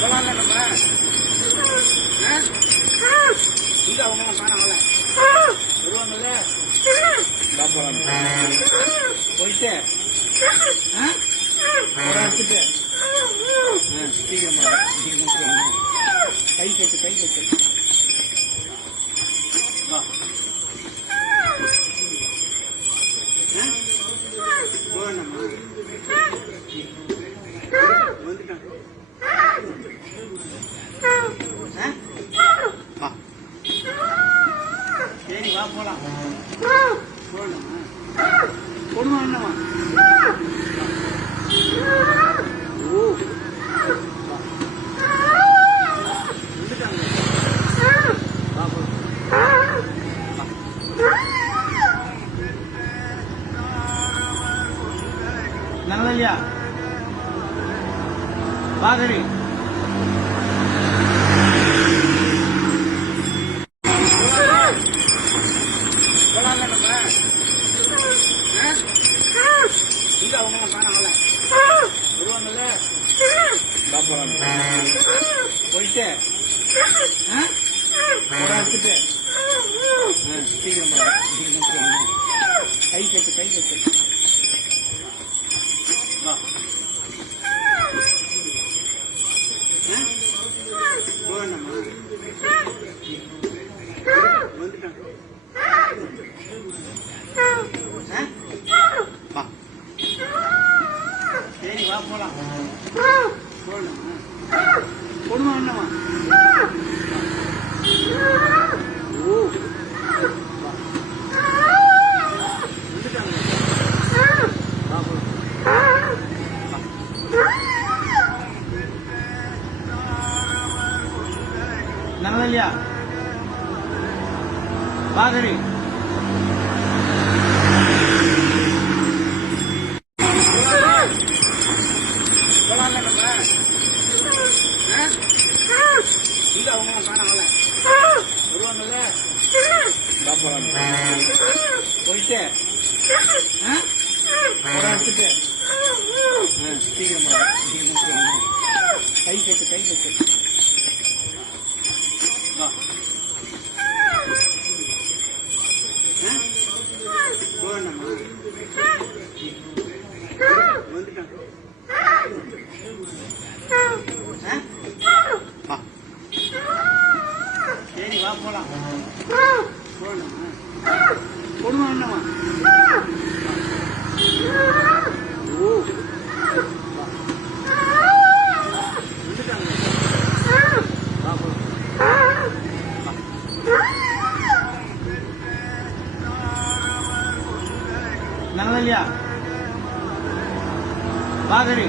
போலாம்ல நம்ம இங்க அவங்க காணாமல வருவாங்கல்ல போயிட்டு எடுத்துட்டு சீக்கிரமா கை கட்டு வா போனமா வந்துட்டான் சரி வா போலாம் போனமா பொண்ணு என்னவா ஓ வந்துட்டாங்க வா போலாம் நல்லையா பாகரி போலாம்ல நம்ம இங்க அவங்க காணாமல வருவாங்கல்ல போயிட்டு எடுத்துட்டு சீக்கிரமா கை கட்டு வா போனமா வந்துட்டான் வா சரி வா போலாம் போனமா பொண்ணு என்னவா ஓ வந்துட்டாங்க வா போலாம் நல்லையா பாகரி போலாம்ல நம்ம இங்க அவங்க காணாமல வருவாங்கல்ல போயிட்டு எடுத்துட்டு சீக்கிரமா கை கட்டு வா போனமா வந்துட்டான் வா சரி வா போலாம் போனமா பொண்ணு என்னவா ஓ வந்துட்டாங்க வா போலாம் நல்லையா பாகரி